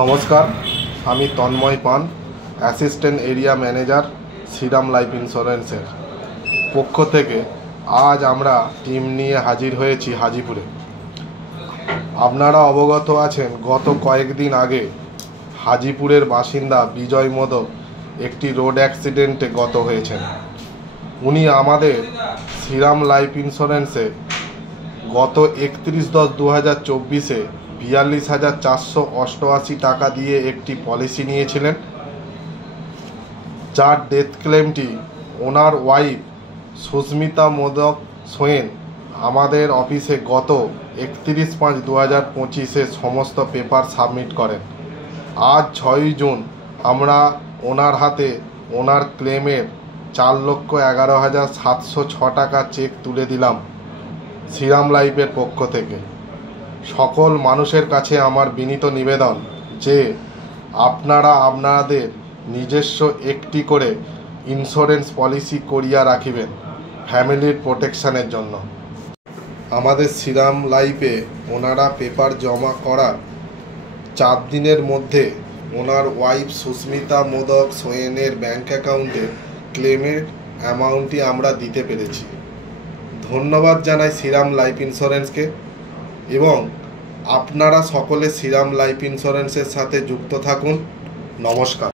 নমস্কার, আমি Tanmay Pan, assistant area manager, Shriram life ইন্স্যুরেন্সের পক্ষ থেকে আজ আমরা টিম নিয়ে হাজির হয়েছি হাজিপুরে। আপনারা অবগত আছেন, গত কয়েকদিন আগে হাজিপুরের বাসিন্দা বিজয় মোদক একটি রোড অ্যাক্সিডেন্টে গত হয়েছেন। উনি আমাদের শ্রীরাম লাইফ ইন্স্যুরেন্সে গত 31/10/2024 42,488 টাকা দিয়ে একটি পলিসি নিয়েছিলেন, যার ডেথ ক্লেমটি ওনার ওয়াইফ সুস্মিতা মোদক সোয়েন আমাদের অফিসে গত 31/5/2025 সমস্ত পেপার সাবমিট করেন। আজ 6 জুন আমরা ওনার হাতে ওনার ক্লেমের 4,11,706 টাকা চেক তুলে দিলাম শ্রীরাম লাইফের পক্ষ থেকে। সকল মানুষের কাছে আমার বিনীত নিবেদন যে আপনারা আপনাদের নিজস্ব একটি করে ইন্স্যুরেন্স পলিসি করিয়া রাখিবেন ফ্যামিলির প্রোটেকশানের জন্য। আমাদের শ্রীরাম লাইফে ওনারা পেপার জমা করার 4 দিনের মধ্যে ওনার ওয়াইফ সুস্মিতা মোদক সোয়েনের ব্যাংক অ্যাকাউন্টে ক্লেমের অ্যামাউন্টটি আমরা দিতে পেরেছি। ধন্যবাদ জানাই শ্রীরাম লাইফ ইন্স্যুরেন্সকে, এবং আপনারা সকলে শ্রীরাম লাইফ ইন্স্যুরেন্সের সাথে যুক্ত থাকুন। নমস্কার।